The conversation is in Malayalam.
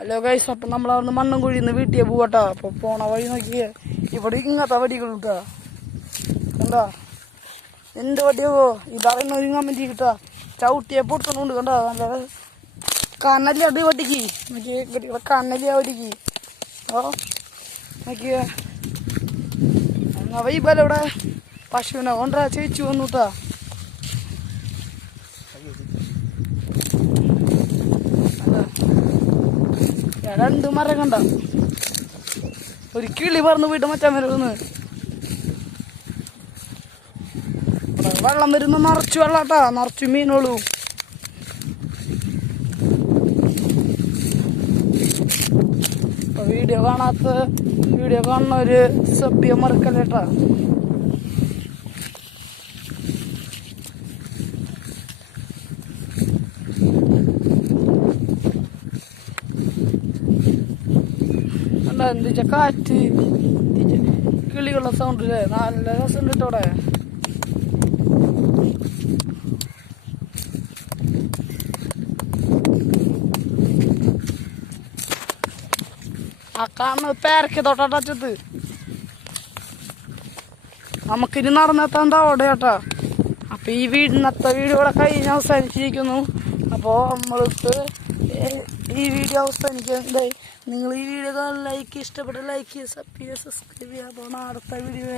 ഹലോ ഗൈസ്, അപ്പം നമ്മളവിടുന്ന് മണ്ണും കുഴിന്ന് വീട്ടിൽ പോവാട്ടാ. അപ്പോൾ പോണ വഴി നോക്കിയേ, ഇവിടെ ഇങ്ങനത്തെ വടികൾ കിട്ടാ. കണ്ടാ എന്ത് വടിയോ ഇതറിയുന്ന ഒരുങ്ങാൻ വേണ്ടി കിട്ടാ. ചവിട്ടിയെ പൊട്ടണുണ്ട്. കണ്ടാ നല്ല കനലി അത് വടിക്ക് നോക്കിയേ. ഇവിടെ കനലിയാ വടിക്ക്. ഓ നോക്കിയേ, എന്നാ വൈബല്ല. ഇവിടെ പശുവിനെ കൊണ്ടാ ചേച്ചി വന്നുട്ടാ. രണ്ട് മരം കണ്ട, ഒരു കിളി പറന്ന് പോയിട്ട് മച്ചാൻ വരുന്ന്. വെള്ളം വരുന്ന നിറച്ചു വെള്ളാട്ടാ, നിറച്ചു മീനുകളും. വീഡിയോ കാണുന്നവര് സബ്യ മറക്കല്ലേട്ടാ. എന്തിച്ച കാറ്റ്, കിളികളുടെ സൗണ്ട് അല്ലേ, നല്ല രസമുണ്ട് കേട്ടോ. അവിടെ ആ കാണുന്നത് പേരക്ക തൊട്ടറ്റത്ത്. നമുക്കിനി നടന്നെത്താൻ അവിടെ കേട്ടാ. അപ്പൊ ഈ ഇന്നത്തെ വീഡിയോ ഇവിടെ കഴിഞ്ഞ് അവസാനിച്ചിരിക്കുന്നു. അപ്പോൾ നമ്മൾക്ക് ഈ വീഡിയോ അവസാനിക്കുന്നത്. നിങ്ങൾ ഈ വീഡിയോ ലൈക്ക് ഇഷ്ടപ്പെട്ട ലൈക്ക് ചെയ്യുക, സബ്സ്ക്രൈബ് ചെയ്യുക. അപ്പോൾ അടുത്ത വീഡിയോ